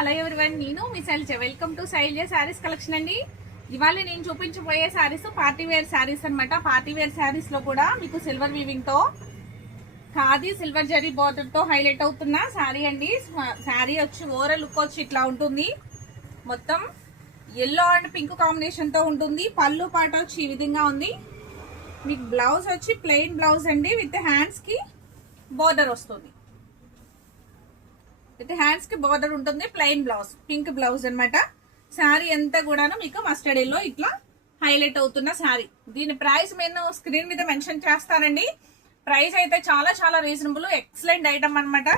Hello everyone, నేను మీ Sailaja. Welcome to Sailaja sarees collection అండి. ఇవాళ నేను చూపించబోయే శారీస్ పార్టీ వేర్ శారీస్ అనమాట. పార్టీ వేర్ శారీస్ లో కూడా మీకు సిల్వర్ వీవింగ్ తో ఖాదీ సిల్వర్ జరీ బార్డర్ తో హైలైట్ అవుతున్న శారీ అండి. శారీ వచ్చి ఓవరాల్ లుక్ వచ్చి ఇట్లా ఉంటుంది. మొత్తం ఎల్లో అండ్ పింక్ కాంబినేషన్ తో ఉంటుంది. పళ్ళు పాట వచ్చి ఈ విధంగా ఉంది. మీకు బ్లౌజ్ వచ్చి ప్లెయిన్ బ్లౌజ్ అండి, విత్ హ్యాండ్స్ కి బోర్డర్ వస్తుంది. విత్ హ్యాండ్స్ కి బోర్డర్ ఉంటుంది. ప్లెయిన్ బ్లౌజ్, పింక్ బ్లౌజ్ అనమాట. శారీ అంతా కూడాను మీకు మస్టర్డ్ ఎల్లో ఇట్లా హైలైట్ అవుతున్న శారీ. దీని ప్రైస్ నేను స్క్రీన్ మీద మెన్షన్ చేస్తానండి. ప్రైస్ అయితే చాలా చాలా రీజనబుల్, ఎక్సలెంట్ ఐటమ్ అనమాట.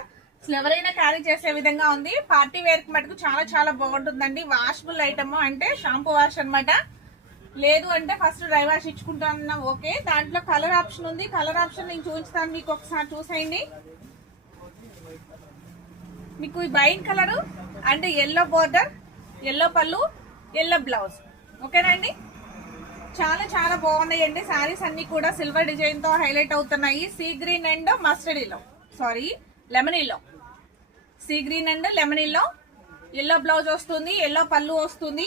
అసలు ఎవరైనా క్యారీ చేసే విధంగా ఉంది. పార్టీ వేర్ కి మటుకు చాలా చాలా బాగుంటుందండి. వాషబుల్ ఐటమ్ అంటే షాంపూ వాష్ అనమాట. లేదు అంటే ఫస్ట్ డ్రై వాష్ ఇచ్చుకుంటానన్నా ఓకే. దాంట్లో కలర్ ఆప్షన్ ఉంది. కలర్ ఆప్షన్ నేను చూపిస్తాను, మీకు ఒకసారి చూసేయండి. మీకు wine colour and yellow border, yellow పళ్ళు, ఎల్లో బ్లౌజ్. ఓకేనండి, చాలా చాలా బాగున్నాయండి. శారీస్ అన్ని కూడా సిల్వర్ డిజైన్ తో హైలైట్ అవుతున్నాయి. Sea green and mustard yellow, sorry lemon yellow. Sea green and lemon yellow, yellow blouse వస్తుంది, ఎల్లో పళ్ళు వస్తుంది.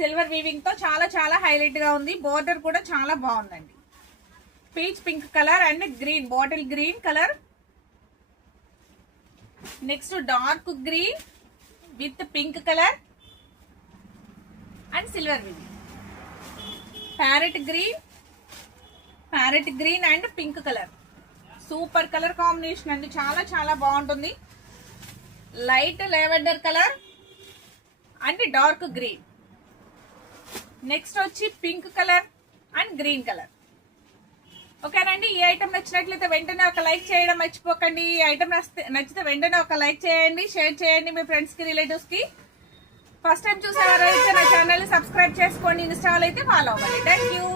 సిల్వర్ వీవింగ్ తో చాలా చాలా హైలైట్ గా ఉంది. బోర్డర్ కూడా చాలా బాగుందండి. Peach pink colour and green, bottle green colour. Next dark green with pink colour and silver weaving. Parrot green and pink colour. Super colour combination అండి, చాలా చాలా బాగుంటుంది. Light lavender colour and dark green. Next వచ్చి pink colour and green colour. ఓకేనండి, ఈ item నచ్చినట్లయితే వెంటనే ఒక లైక్ చేయడం మర్చిపోకండి. ఈ ఐటమ్ నచ్చితే వెంటనే ఒక లైక్ చేయండి, షేర్ చేయండి మీ ఫ్రెండ్స్ కి, రిలేటివ్స్ కి. ఫస్ట్ టైం చూసేవారైతే నా ఛానల్ ని సబ్స్క్రైబ్ చేసుకోండి. ఇన్స్టాల్ అయితే ఫాలో అవ్వండి. Thank you.